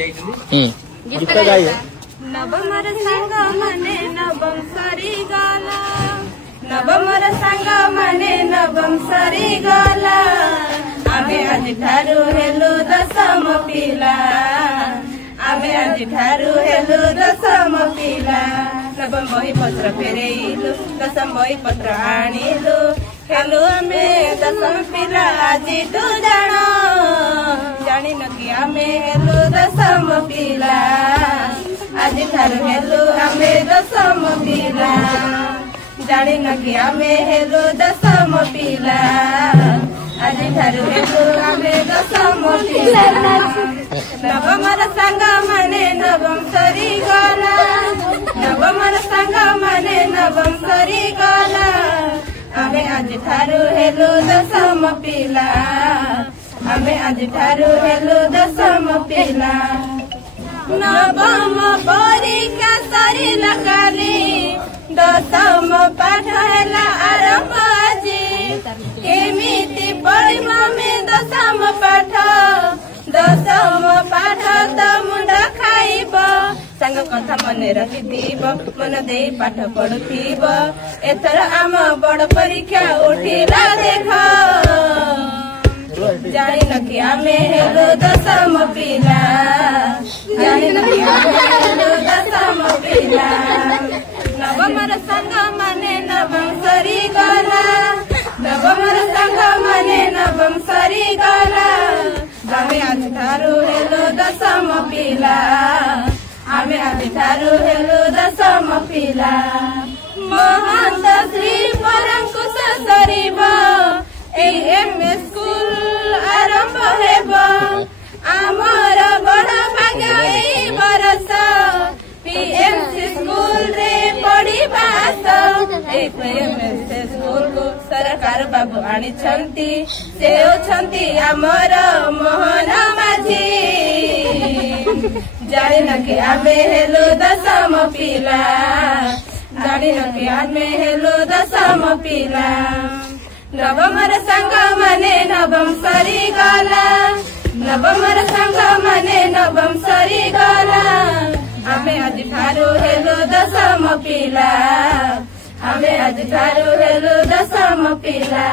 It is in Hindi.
गीत गाइए। नवमर सांग मने नवम सरी गला, नवमर सांग मने नवम सरी गला, आमे आज ठारू हेलु दशम पिला, आमे आज ठारू हेलु दशम पिला। नवम बही पत्र फेरेइलु, दशम बही पत्र आनिलु, हेलु आमे दशम पिला आज तू जान, जानी न कि आमे हेलु दशम पिला, आज ठारू हेलु आमे दशम पिला, जानी न कि आमे हेलु दशम पिला, आज ठारू हेलु आमे दशम पिला। नवमर सांग मने नवम सरी गला, नवमर सांग मने नवम सरी गला, आमे आज ठारू हेलु दशम पिला, आमे आज ठारू हेलु दशम पिला। नवम परीक्षा सरिला काली, दशम पाठ हेला आरंभ आजी, केमिति पढ़िब मे दशम पाठ, दशम पाठ त मुंड खाइब, सांग कथा मने रखिथिब, मन दे पाठ पढ़ुथिब, एथर आम बड़ परीक्षा उठिला देख, जानी न कि आमे हेलु दशम पिला, जानी न कि आमे हेलु दशम पिला। नवमर सांग मने नवम सरी गला, नवमर सांग मने नवम सरी गला, आमे आज ठारू हेलु दशम पिला, आमे आज ठारू हेलु दशम पिला। महंत श्री परंकुश सरीब, एम स्कूल आरंभ हेब, आमर बड़ भाग्य एई बरस, पीएमसी स्कूल रे पढ़िबा आस, पीएमसी स्कूल को सरकार बाबू आनिछंती, से होछंती आमर मोहन माझी, जानी न कि आमे हेलु दशम पिला, जानी न कि आमे हेलु दशम पिला। नवमर सांग मने नवम सरी गला, नवमर सांग मने नवम सरी गला, आमे आज ठारू हेलु दशम पिला, आमे आज ठारू हेलु दशम पिला।